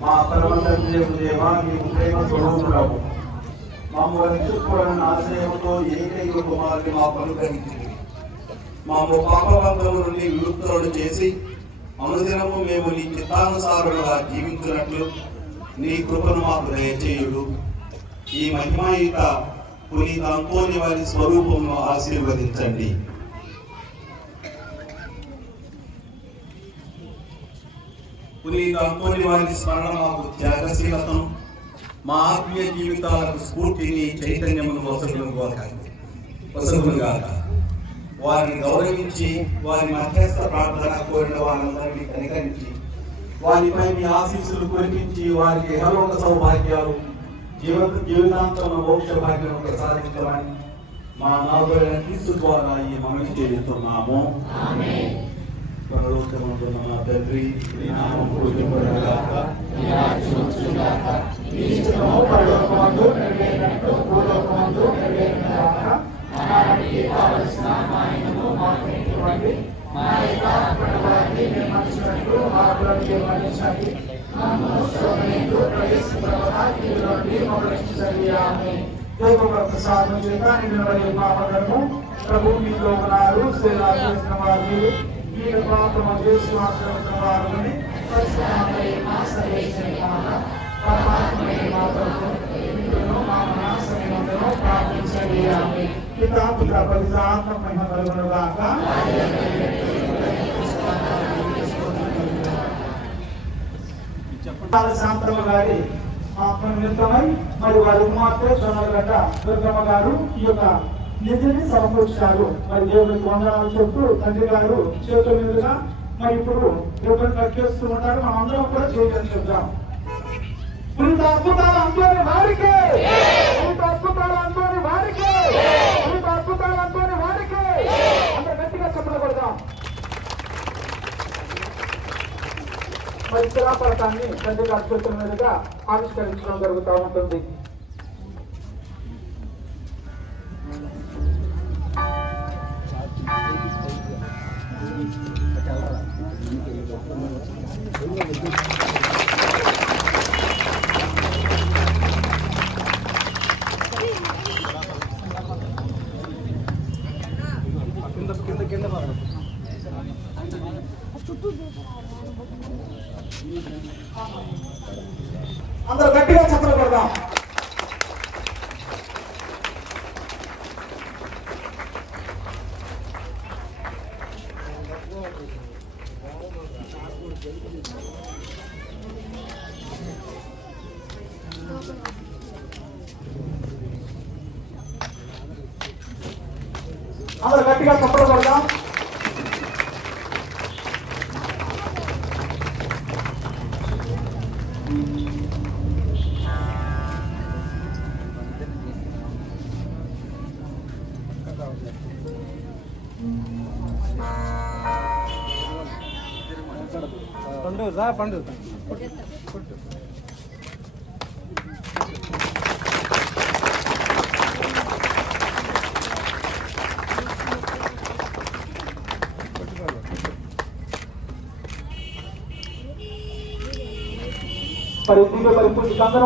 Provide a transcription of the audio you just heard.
మా పరమ మాము ఆశయంతో ఏకైక కుమారుని మా పలుకరించింది మాము నుండి విముక్తులను చేసి అనుదినము మేము నీ చిత్తానుసారులుగా జీవించినట్లు నీ కృపను మాకు దయచేయుడు. ఈ మహిమాయుత పునీత అంతోని వారి స్వరూపంలో ఆశీర్వదించండి. పునీత అంతోని వారి స్మరణ మాకు త్యాగశీలతను మా ఆత్మీయ జీవితాలకు స్ఫూర్తిని చైతన్యమును వసతులు వసతులు కాక. వారిని గౌరవించి వారి మధ్యస్థ ప్రార్థన కోరిన వారందరినీ కనికరించి వారిపై మీ ఆశీస్సులు కురిపించి వారికి ఎహలోక సౌభాగ్యాలు జీవిత జీవితాంతం మోక్ష భాగ్యం ప్రసాదించమని మా నాదులైన క్రీస్తు ద్వారా ఈ మనవి చేస్తున్నాము. పరలోకమందున్న మా తండ్రి నీ నామం పూజింపబడుగాక. నీ రాజ్యం వచ్చుగాక నీ చిత్తము పరలోకమందు నెరవేరినట్లు భూలోకమందు నెరవేరుగాక ఆనాటికి కావలసిన మాయనము మాకు ఇవ్వండి. మా యొక్క మమ్మల్ని దైవ ప్రసాదం చేత నిలబడి పాపలను ప్రభు మీలో ఉన్నారు. సేవ చేసిన వారు మీరు పాపం చేసి ఆశ్రమించిన వారిని పరిశుభ్రమై ఆమె పవిత్ర ఆత్మ మహిమ కలుగునుగాక శాంతమ్మ గారి నిమిత్తమై మరి వారి కుమార్తె సోమరగడ్డ దుర్గమ్మ గారు ఈ యొక్క నిధిని సమకూర్చారు. మరి దేవునికి వందనాలు చెప్తూ తండ్రి గారు చేతుల మీదుగా మరి ఇప్పుడు రేపు కట్టేస్తూ ఉంటారు. మనం అందరం కూడా చేయడం చెప్తాం అద్భుతాలు అంతోని వారికే పురిత అద్భుతాలు అంతోని వారికే పురిత అద్భుతాలు అంతోని వారికే అందరూ గట్టిగా చెప్పలు కొడదాం పరిసర పథకాన్ని తండ్రి గారి మీదుగా ఆవిష్కరించడం జరుగుతూ ఉంటుంది. అందరూ గట్టిగా చెప్పలు కొడదాం అందరూ గట్టిగా చెప్పలు కొడదాం పండు రా పండు మరి ఇంటికి మరి పూజ అందరం